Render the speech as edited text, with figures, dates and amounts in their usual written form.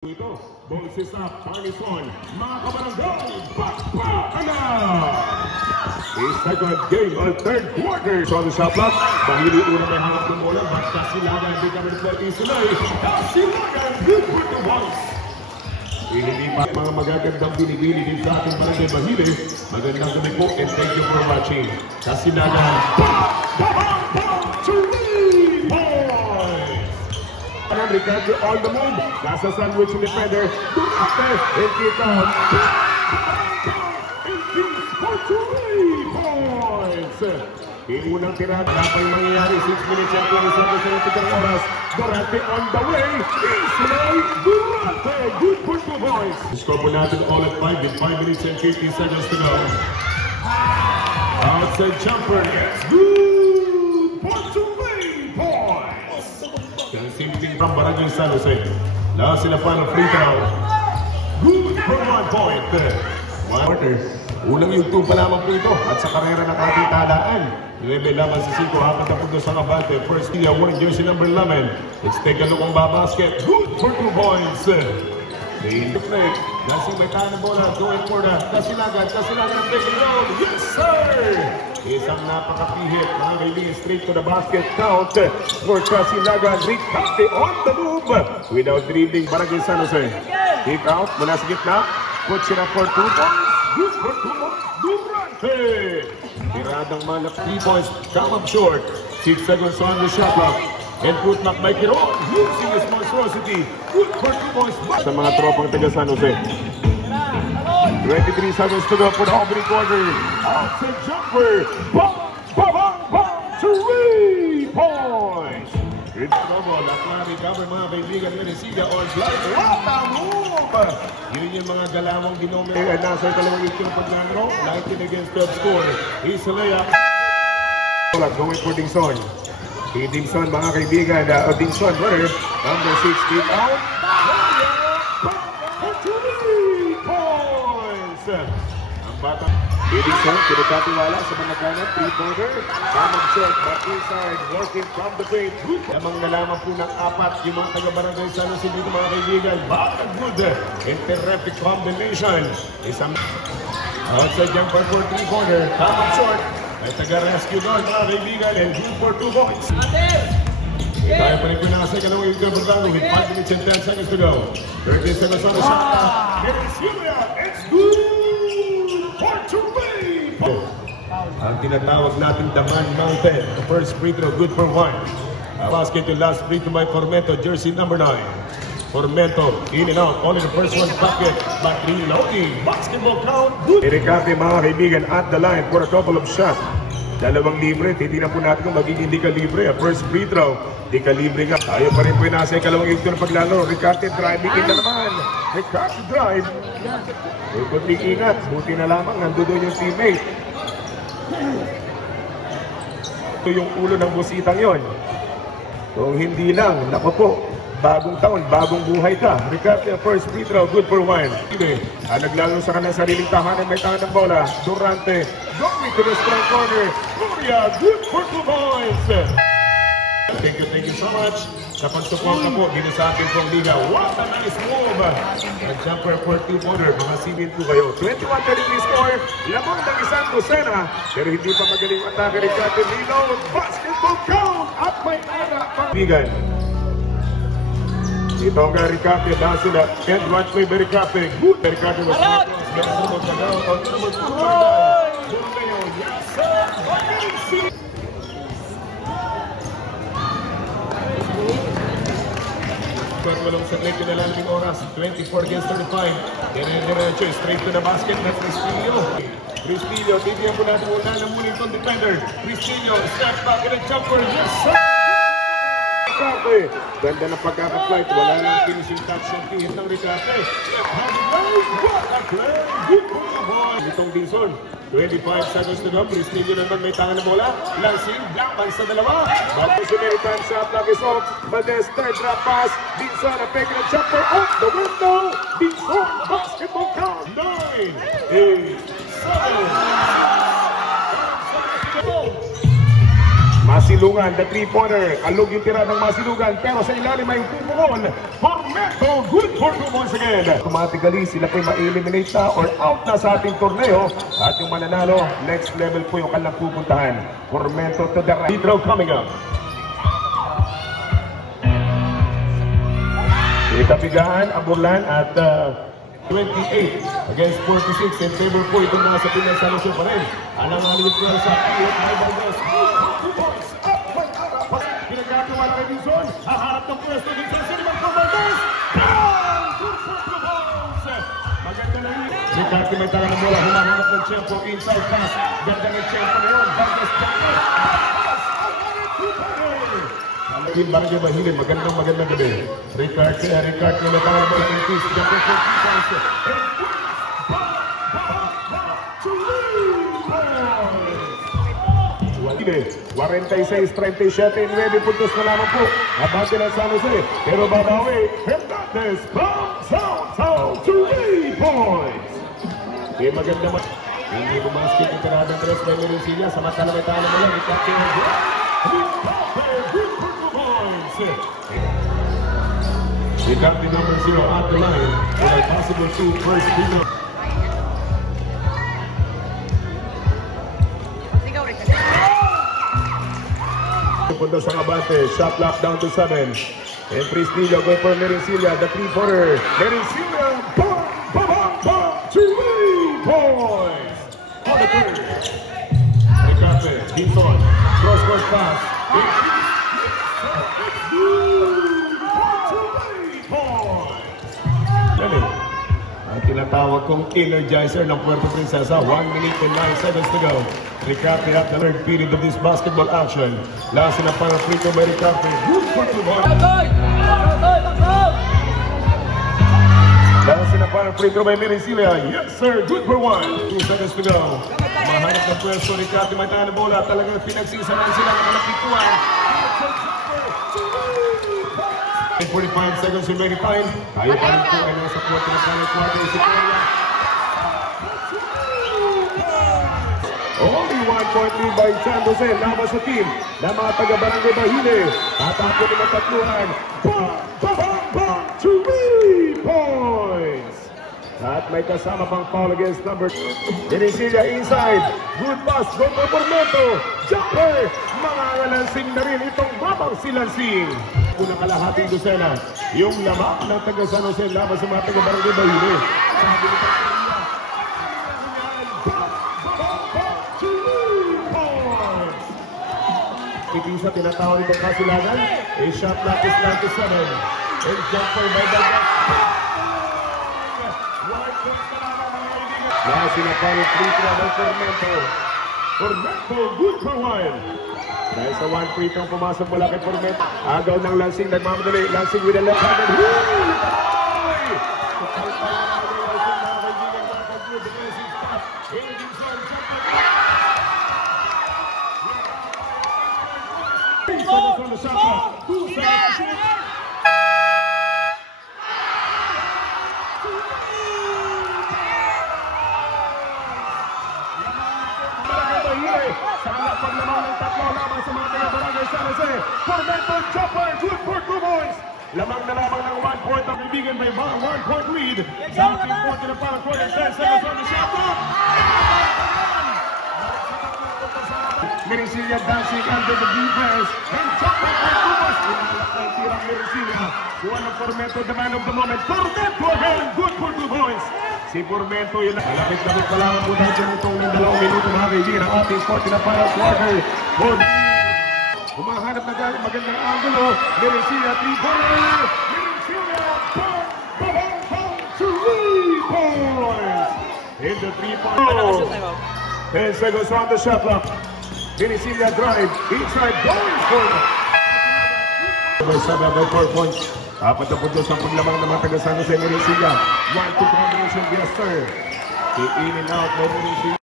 Ito, boses na Parison, mga kabarangay, bakbakan na! A second game of third quarter. So the shot clock, bahili una may hawak ng bola, but Kasilagan di kami nagpapin sila eh. Kasilagan, good for the boys! Hindi pa mga magagandang binibili din sa ating barangay Bahili. Magandang gabi po and thank you for watching. Kasilagan, Ricardo on the move. Nasa sandwich defender. Durante. And kick out. For 3 points. Unang tirada. Wala pa yung mangyayari. 6 minutes and 27 seconds ng oras. Durante on the way. Islay Durante. Good for 2 points. Score po natin all at 5 with 5 minutes and 50 seconds to go. Outside jumper. Yes. Good for 3 points. Simping from Barangay San Jose. Now sila pa ng free throw. Good for 1 point. One quarter. Unang yung 2 pa lamang po ito. At sa karera ng ating talaan. 9 laban sa 5. Apat na puntos sa kabate. First year, 1 jersey number 11. Let's take a look on basket. Good for 2 points. The play. Dancing may tayo ng bola. Going for the Kasilagan. Kasilagan ang pick and roll. Yes, sir! Isang napakapihit. Mga kaibigan straight to the basket. Count for Kasilagan. Ricarte on the move. Without dribbling. Barangay San Jose. Kick out. Mula sa gitna. Puts it up for 2 points. Good for 2 points. Durante! Tiradang malap 3 points. Come up short. 6 seconds on the shot clock. And Putnak make it on, using his monstrosity. Good for 2 points. Sa mga tropang taga San Jose. 23 seconds to go for the opening quarter. Outside jumper. Bang, bang, bang, bang. 3 points. Good trouble. Nakla recover mga kaibigan ng Resida on flight. What a move! Yun yung mga galawang ginomit. And nasa dalawang ito ng paglaro. 19 against 12 score. He's a layup. Going for Dingson. Dingson, mga kaibigan, Dingson, brother, number 6, kick out. For 3 points! Ang bata, Dingson, pinagkatiwala sa mga kanan, 3-pointer. Tamang shot, back inside, working from the paint. Lamang nalaman po ng 4, yung mga taga-barangay San Jose dito, mga kaibigan. Baka good, and terrific combination. Isang outside jumper for 3-pointer, tamang shot. May taga-rescue doon, mga kaibigan, and good for 2 points. Tayo pa rin pinasa, kalawang yung Gabriel with 5 minutes and 10 seconds to go. 13 seconds on the shot clock. It is Julia, it's good for 2 points. Ang tinatawag natin the Man Mountain. The first free throw, good for 1. Basket yung last free throw by Formento, jersey number 9. Formento, in and out, only the first one bucket, but reloading, basketball count, good. Ricarte, mga kaibigan, at the line for a couple of shots. Dalawang libre, hindi na po natin kung magiging di ka libre. First free throw, di ka libre ka. Tayo pa rin po yung nasa ikalawang ito ng paglalaro. Ricarte driving in na naman. Ricarte drive. Kunting ingat, buti na lamang, nandoon yung teammate. Ito yung ulo ng busitang yon. Kung hindi lang, naku po. Bagong taon, bagong buhay ka. Ricarte, first free throw, good for 1. Naglalo sa kanyang sariling tahanan, may tangan ng bola. Durante, going to the strong corner. Gloria, good for 2 points. Thank you so much. Sa pagsuporta po, dito sa ating pong liga. What a nice move! Nag-jumper for 2-pointer, mga simin po kayo. 21-33 score, lamang ng isang dosena. Pero hindi pa magaling atake ni Captain Reload. Basketball count at may ara pang bigan. Ito ang Ricarte, dahil sila, and one play by Ricarte. Good, Ricarte was not close. Get a number 2. Borneo, yes sir! But walang saglit yung nalalaming oras. 24 against 35. Dire-diretso, straight to the basket na Cristillo, titiyan po natin wala ng muli itong defender. Cristillo, step back in a jumper. Yes sir! Ganda ng pagkaka-flight, wala nang finishing touch ng tihit ng Ricarte. What a play! Good for the boy! Itong Dingson, 25 seconds to go. Cristillo naman may tangan ng bola. Lansing, blackman sa dalawa. But the American shot clock is off. Valdez, third drop pass. Dingson, a peg and a jumper off the window. Dingson, basketball count. 9, 8, 7. Masilungan, the three-pointer. Alog yung tira ng Masilungan, pero sa ilalim ay pupukol. Formeto, good for 2 points again. Automatically, sila po'y ma-eliminate na or out na sa ating torneo. At yung mananalo, next level po yung kanilang pupuntahan. Formeto to the right. Throw coming up. Itapigaan, Aburlan at 28 against 46 in favor po itong nasa Pinas San Jose pa rin. Alanganin yung pula sa Ayot Ibanez. 2 points up by Arapas. Pinagkakawa na kay Wilson. Haharap ng pwesto din sa Siniman Commanders. Down! 2 points! Maganda na rin. Si Kati may tara ng bola. Humahanap ng tiyempo. Inside pass. Ganda ng tiyempo na yun. Vargas Vargas. Alagin Barangay Bahilin, magandang gabi. Ricard na tawag mo ng Kiss. Jumping for 2 points. And 46-37, 9 puntos na lamang po. Abante ng San Jose, pero babawi. Hernandez from South to 3 points. Eh, maganda mo. Hindi bumasket yung tiradang 3 by Merencilla. Samantala may tala mo lang. Ikapin ang good for 2 points. Ikapin number 0 at the line. With a possible 2 first cleanup. Punta sa Abante, shot clock down to 7. And Priscilla go for Merencilla, the 3-pointer. Merencilla, bang, bang, bang, 3 points. On the third. Ricape, Hinton, cross-court pass. It's 3 points. Ang tinatawag kong energizer ng Puerto Princesa. 1 minute and 9 seconds to go. Ricape at the third period of this basketball action. Last in a final free throw by Ricape. Good for 2 points. Last in a final free throw by Merencilla. Yes sir, good for 1. 2 seconds to go. Mahanap ng pwesto. Ricape may tayo na bola. Talagang pinagsisamahan sila ng malapituan. 45 seconds remaining time. Tayo pa rin po ay nasa quarter na final quarter. Only 1 point lead by San Jose. Laban sa team ng mga taga-Barangay Bahile. Tatapon ng tatluhan. Bang! Bang! Bang! 3 points! At may kasama pang foul against number 2. Merencilla inside. Good pass. Go for Formeto. Jumper! Mga lansing na rin itong mabang silansing. Unang kalahating dosena. Yung lamang ng taga San Jose laban sa mga taga-Barangay Bahile. Sabi ni Pagkaria. Ipisa tinatawag itong kasilagan. A shot clock is down to 7. And jumper by Vargas. Last in a final free throw by Formeto. Formeto, good for 1. Dahil sa 1 free throw pumasok mula kay Formeto. Agaw ng lansing, nagmamadali. Lansing with a left-handed. On the shot clock. 2 seconds. Sa kalapag naman ng tatlo lamang sa mga taga-Barangay San Jose. Formeto jumper, good for 2 points. Lamang na lamang ng 1 point ang bibigyan may 1 point lead. Jumping point in the final quarter, 10 seconds on the shot clock. Merencilla dancing under the defense. And jumper for 2 points. Inalak ng tirang Merencilla. Juan ng Formeto, the man of the moment. Formeto again, good for 2 points. Si Formeto yun. Malapit-lapit pa lang po natin itong 2 minuto mga kaibigan. Ang ating 40 na final quarter. Humahanap na dahil magandang angulo. Merencilla, 3-pointer. Merencilla, bang, bang, bang, 3 points. In the 3-point. 10 seconds on the shot clock. Merencilla drive. Inside going for it. By 4 points. 4 na puntos ang paglamang ng mga taga San Jose. Merencilla. 1-2 combination. Yes sir. In and out. Merencilla.